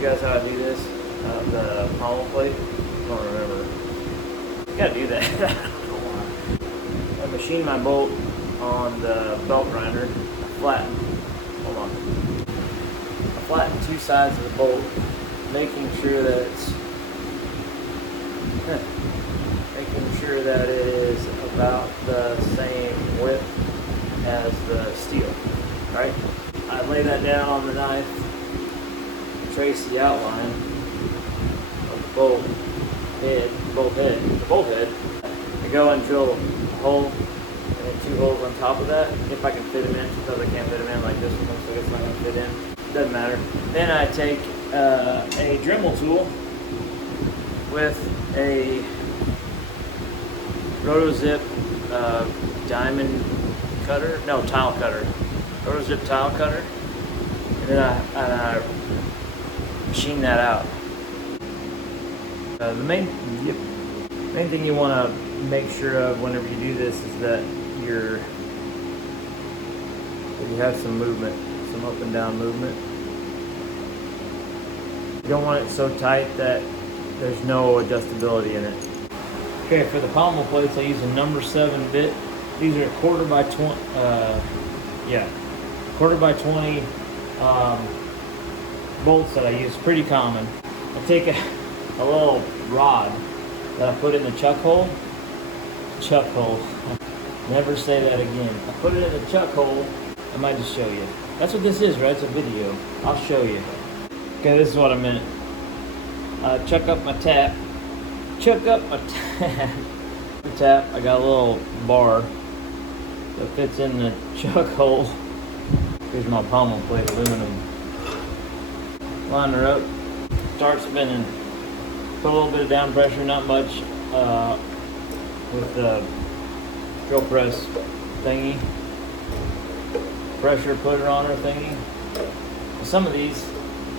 you guys how I do this. The pommel plate. I don't remember. You gotta do that. I don't know why. I machine my bolt on the belt grinder. I flatten. Hold on. I flatten two sides of the bolt, making sure that it is about the same width as the steel. Right? I lay that down on the knife, trace the outline of the bolt head. I go and drill a hole and then two holes on top of that, if I can fit them in. Sometimes I can't fit them in, like this one looks like it's not going to fit in. Doesn't matter. Then I take a Dremel tool with a Rotozip diamond cutter, no, tile cutter. Rotozip tile cutter, and then I machine that out. The main thing you want to make sure of whenever you do this is that you have some movement, some up and down movement. You don't want it so tight that there's no adjustability in it. Okay, for the pommel plates, I use a number 7 bit. These are quarter by 20 bolts that I use, pretty common. I take a little rod that I put in the chuck hole. Never say that again. I put it in the chuck hole. I might just show you. That's what this is, right? It's a video. I'll show you. Okay, this is what I meant. Chuck up my tap. I got a little bar that fits in the chuck hole. Here's my pommel plate, aluminum. Line her up, start spinning. Put a little bit of down pressure, not much, with the drill press thingy. Pressure putter on her thingy. Some of these,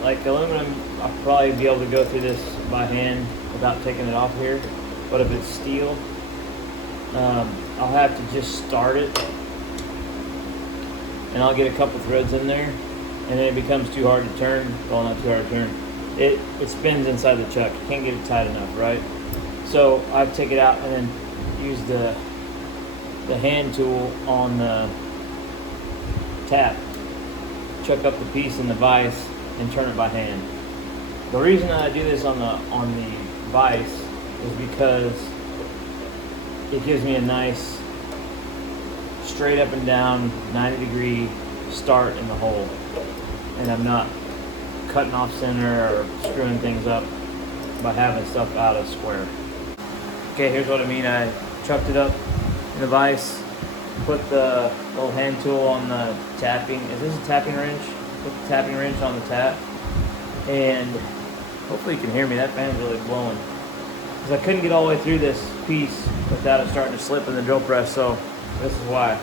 like aluminum, I'll probably be able to go through this by hand without taking it off here. But if it's steel, I'll have to just start it, and I'll get a couple threads in there, and then it becomes too hard to turn. Well, not too hard to turn. It spins inside the chuck. You can't get it tight enough, right? So I take it out and then use the hand tool on the tap, chuck up the piece in the vise, and turn it by hand. The reason that I do this on the vise is because it gives me a nice straight up and down 90-degree start in the hole, and I'm not cutting off center or screwing things up by having stuff out of square. Okay, here's what I mean. I chucked it up in the vise, put the little hand tool on the tapping. Is this a tapping wrench? Put the tapping wrench on the tap, and hopefully you can hear me. That fan's really blowing. Because I couldn't get all the way through this piece without it starting to slip in the drill press, so this is why.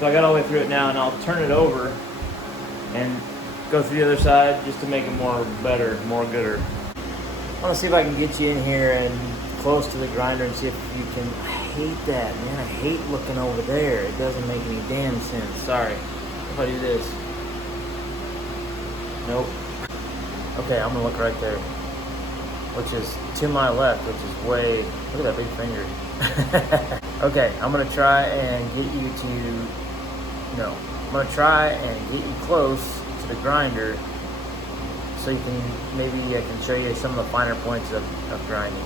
So I got all the way through it now, and I'll turn it over and go through the other side just to make it more gooder. I want to see if I can get you in here and close to the grinder and see if you can. I hate that, man. I hate looking over there. It doesn't make any damn sense. Sorry. If I do this. Nope. Okay, I'm gonna look right there, which is to my left, which is way. Look at that big finger. Okay, I'm gonna try and get you to. No, I'm gonna try and get you close to the grinder, so you can maybe I can show you some of the finer points of grinding.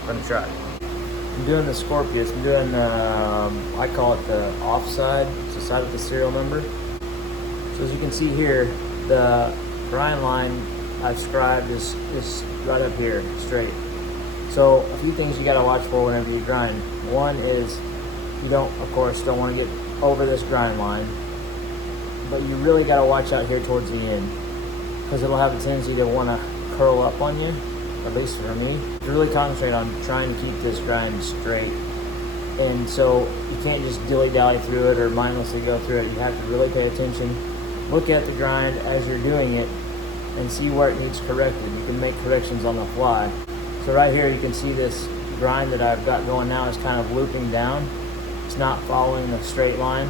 I'm gonna try. I'm doing the Scorpius. I'm doing I call it the offside. It's the side with the serial number. So as you can see here, the grind line I've scribed is right up here, straight. So a few things you gotta watch for whenever you grind. One is you don't want to get over this grind line, but you really gotta watch out here towards the end, because it'll have a tendency to want to curl up on you, at least for me. You really concentrate on trying to keep this grind straight, and so you can't just dilly-dally through it or mindlessly go through it. You have to really pay attention, look at the grind as you're doing it, and see where it needs corrected. You can make corrections on the fly. So right here you can see this grind that I've got going now is kind of looping down. It's not following a straight line.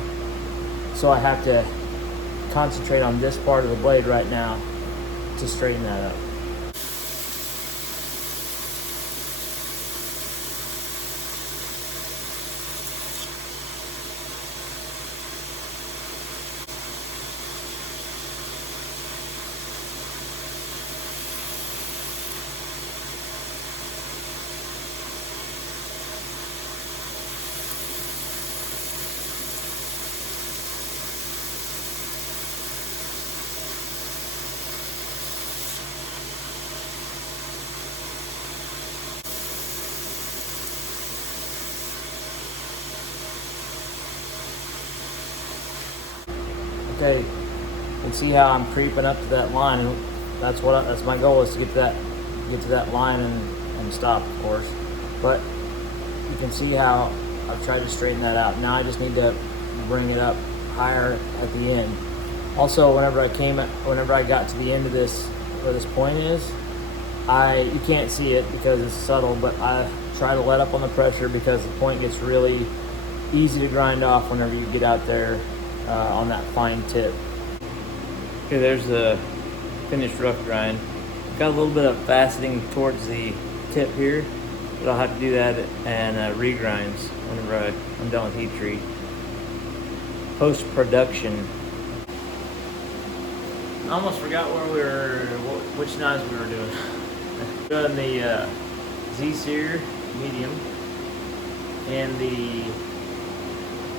So I have to concentrate on this part of the blade right now to to straighten that up. Okay, you can see how I'm creeping up to that line, and that's my goal, is to get to that line and stop, of course. But you can see how I've tried to straighten that out. Now I just need to bring it up higher at the end. Also, whenever I got to the end of this, where this point is, you can't see it because it's subtle, but I try to let up on the pressure because the point gets really easy to grind off whenever you get out there on that fine tip. Okay, there's the finished rough grind. Got a little bit of faceting towards the tip here, but I'll have to do that and regrinds whenever I'm done with heat treat. Post-production. I almost forgot which knives we were doing. Doing the Z-Sear medium and the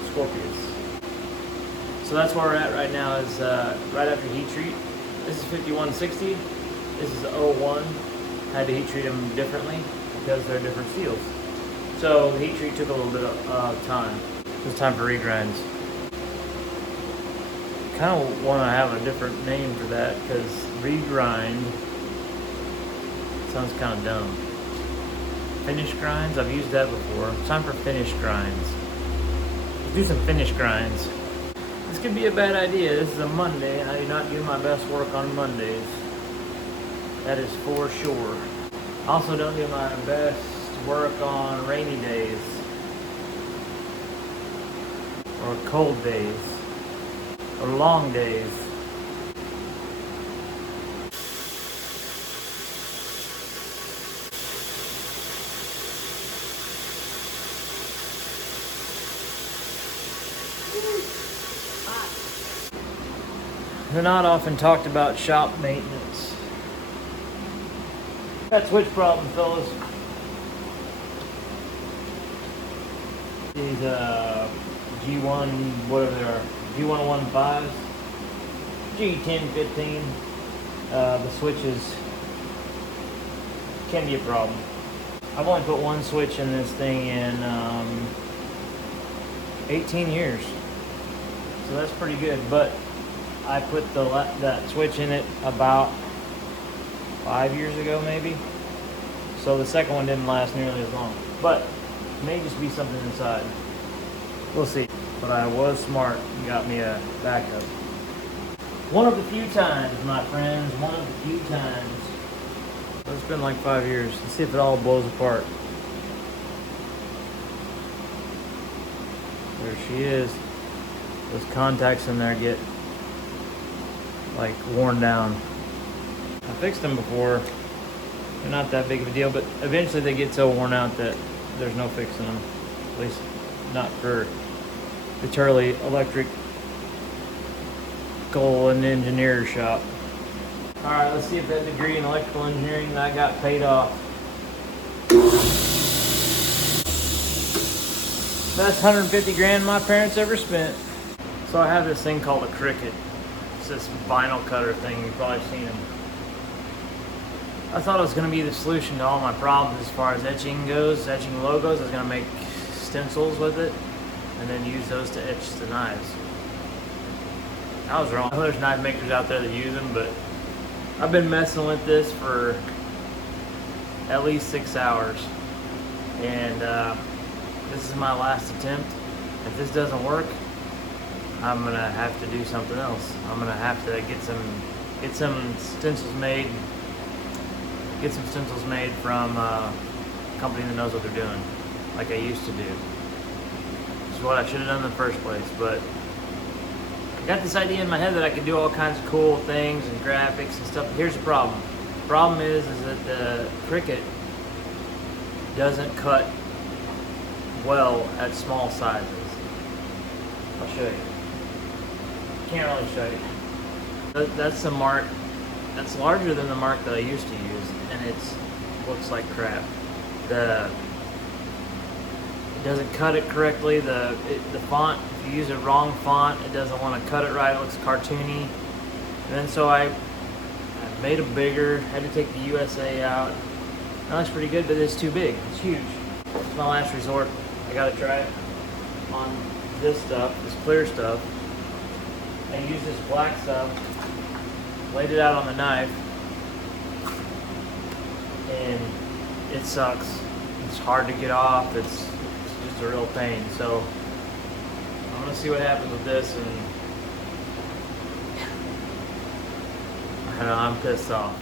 Scorpius. So that's where we're at right now, is right after heat treat. This is 5160, this is 01. I had to heat treat them differently because they're different steels. So the heat treat took a little bit of time. It was time for regrinds. Kind of want to have a different name for that because regrind sounds kind of dumb. Finish grinds, I've used that before. It's time for finish grinds. Let's do some finish grinds. This could be a bad idea. This is a Monday, and I do not do my best work on Mondays. That is for sure. I also don't do my best work on rainy days or cold days or long days. They're not often talked about shop maintenance. That switch problem, fellas. These G1, whatever they are, G115s, G1015. The switches can be a problem. I've only put one switch in this thing in 18 years, so that's pretty good. But I put that switch in it about 5 years ago, maybe. So the second one didn't last nearly as long. But it may just be something inside. We'll see. But I was smart and got me a backup. One of the few times, my friends, one of the few times. It's been like 5 years. Let's see if it all blows apart. There she is. Those contacts in there get like worn down. I fixed them before. They're not that big of a deal, but eventually they get so worn out that there's no fixing them. At least not for the Turley Electrical and Engineer shop. Alright, let's see if that degree in electrical engineering that I got paid off. Best 150 grand my parents ever spent. So I have this thing called a Cricut. It's this vinyl cutter thing, you've probably seen them. I thought it was going to be the solution to all my problems as far as etching goes, etching logos. I was going to make stencils with it and then use those to etch the knives. I was wrong. I know there's knife makers out there that use them, but I've been messing with this for at least 6 hours. And this is my last attempt. If this doesn't work, I'm gonna have to do something else. I'm gonna have to get some stencils made. Get some stencils made from a company that knows what they're doing, like I used to do. Which is what I should have done in the first place, but I got this idea in my head that I could do all kinds of cool things and graphics and stuff. Here's the problem. The problem is that the Cricut doesn't cut well at small sizes. I'll show you. Can't really show you. That's the mark. That's larger than the mark that I used to use, and it looks like crap. It doesn't cut it correctly. The font, if you use a wrong font, it doesn't want to cut it right. It looks cartoony. And then so I made them bigger. Had to take the USA out. That looks pretty good, but it's too big. It's huge. It's my last resort. I gotta try it on this stuff, this clear stuff. I used this black stuff, laid it out on the knife, and it sucks. It's hard to get off. It's just a real pain. So I'm gonna see what happens with this, and I don't know, I'm pissed off.